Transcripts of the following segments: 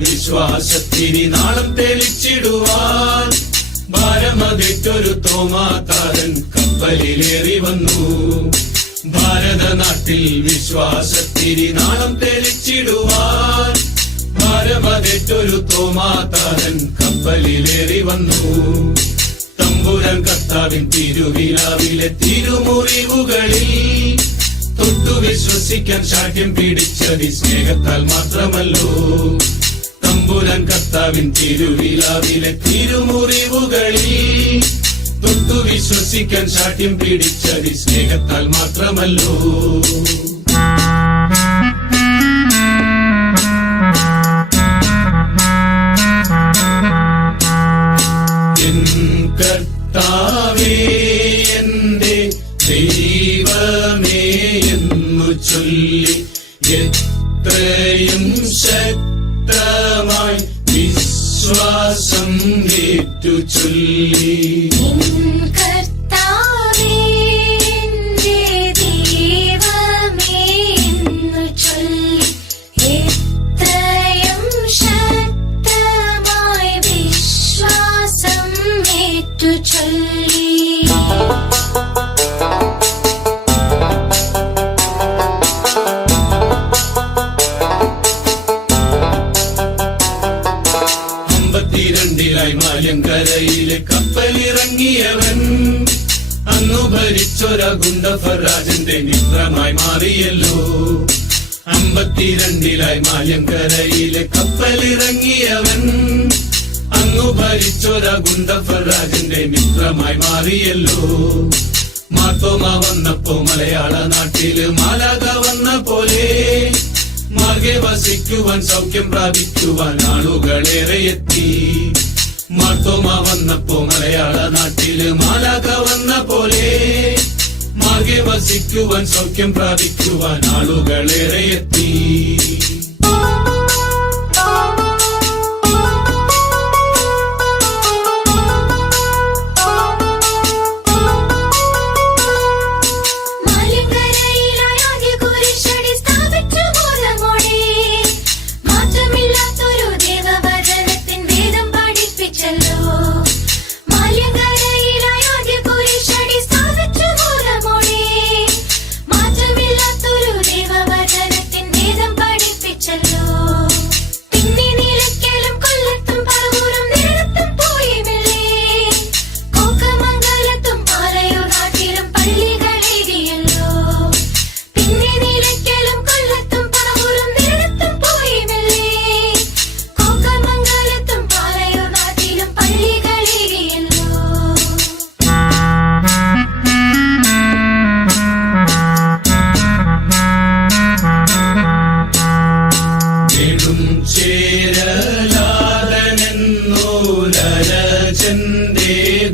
വിശ്വാസത്തിനി നാളം തെളിച്ചിടുവാൻ ഭാരമതേറ്റൊരു തോമാക്കാരൻ കപ്പലിലേറി വന്നു. ഭാരതനാട്ടിൽ വിശ്വാസത്തിനി നാളം തെളിച്ചിടുവാൻ ഭാരമതേറ്റൊരു തോമാക്കാരൻ കപ്പലിലേറി വന്നു. തമ്പുരാൻ കർത്താവിൻ തിരുവിലാവിലെ തിരുമുറിവുകളിൽ തൊട്ടു വിശ്വസിക്കാൻ ശാഠ്യം പിടിച്ചതി സ്നേഹത്താൽ മാത്രമല്ലോ. തമ്പുരാൻ കർത്താവിൻ തിരുവിലാവിലെ തിരുമുറിവുകളിൽ തൊട്ടു വിശ്വസിക്കാൻ ശാഠ്യം പിടിച്ചതി സ്നേഹത്താൽ മാത്രമല്ലോ. എൻ കർത്താവേ എന്റെ ദൈവമേ എന്നു ചൊല്ലി എത്രയും ശക്തമായി വിശ്വാസം ഏറ്റു ചൊല്ലി. മാല്യങ്കരയിലെ കപ്പലിറങ്ങിയവൻ അന്നു ഭരിച്ചൊര ഗുണ്ടഫരാജന്റെ മിത്രമായി മാറിയല്ലോ. 52 മാല്യങ്കരയിലെ കപ്പലിറങ്ങിയവൻ അന്നു ഭരിച്ചൊര ഗുണ്ടഫരാജന്റെ മിത്രമായി മാറിയല്ലോ. മാർത്തോമ വന്നപ്പോ മലയാള നാട്ടില് മാലാഖ വന്ന പോലെ മാർഗെ വസിക്കുവാൻ സൗഖ്യം പ്രാപിക്കുവാൻ ആളുകളേറെ എത്തി. മാർത്തോമ വന്നപ്പോ മലയാള നാട്ടില് മാലാഖ വന്ന പോലെ മാർഗെ വസിക്കുവാൻ സൗഖ്യം പ്രാപിക്കുവാൻ ആളുകളേറെ എത്തി.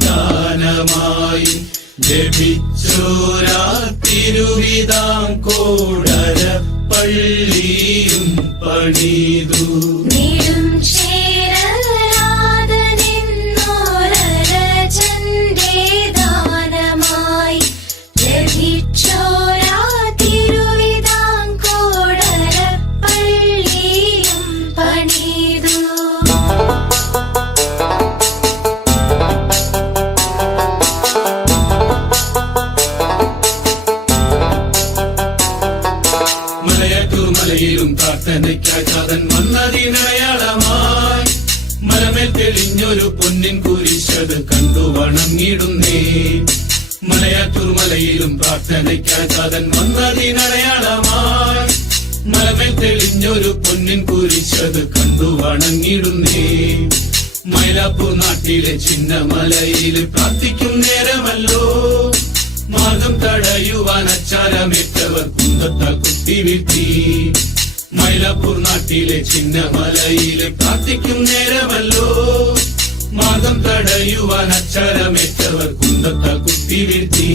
ദാനമായി ലഭിച്ചോരാ തിരുവിതാംകോടര പള്ളിയും പണിതു. മലയിലും പ്രാർത്ഥനയ്ക്കായി താതൻ വന്നതിനടയാളമായി മലമേൽ തെളിഞ്ഞൊരു പൊന്നിൻ കുരിശത് കണ്ടു വണങ്ങിടുന്നേ. മലയാറ്റൂർ മലയിലും പ്രാർത്ഥനയ്ക്കായി താതൻ വന്നതിനടയാളമായി മലമേൽ തെളിഞ്ഞൊരു പൊന്നിൻ കുരിശത് കണ്ടു വണങ്ങിടുന്നേ. മൈലാപ്പൂർ നാട്ടിലെ ചിന്നമലയിൽ പ്രാർത്ഥിക്കും നേരമല്ലോ മാർഗം തടയുവാൻ അച്ചാരമേറ്റവർ കുന്തത്താൽ കുത്തി വീഴ്ത്തി. മൈലാപ്പൂർ നാട്ടിലെ ചിന്നമലയിൽ പ്രാർത്ഥിക്കും നേരമല്ലോ മാർഗം തടയുവാൻ അക്ഷരമേറ്റവർ കുന്തത്താൽ കുത്തി വീഴ്ത്തി.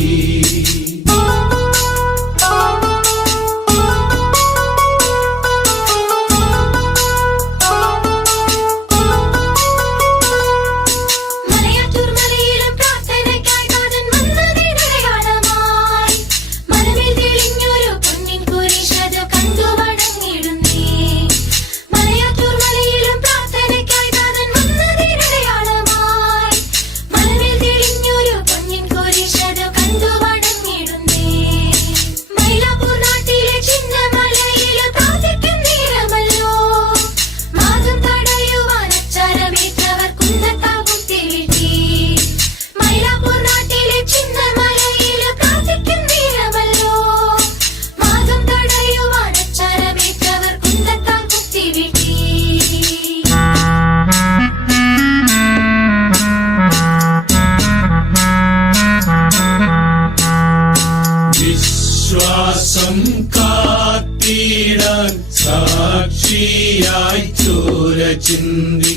വിശ്വാസം കാത്തിടാൻ സാക്ഷിയായി ചോര ചിന്തി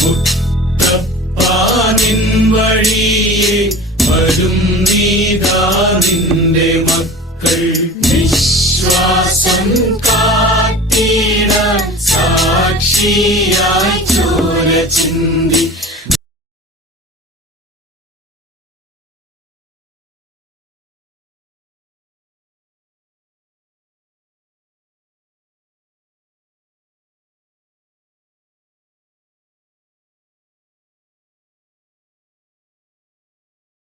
മുത്തപ്പാനിൻ വഴിയെ വരും നീത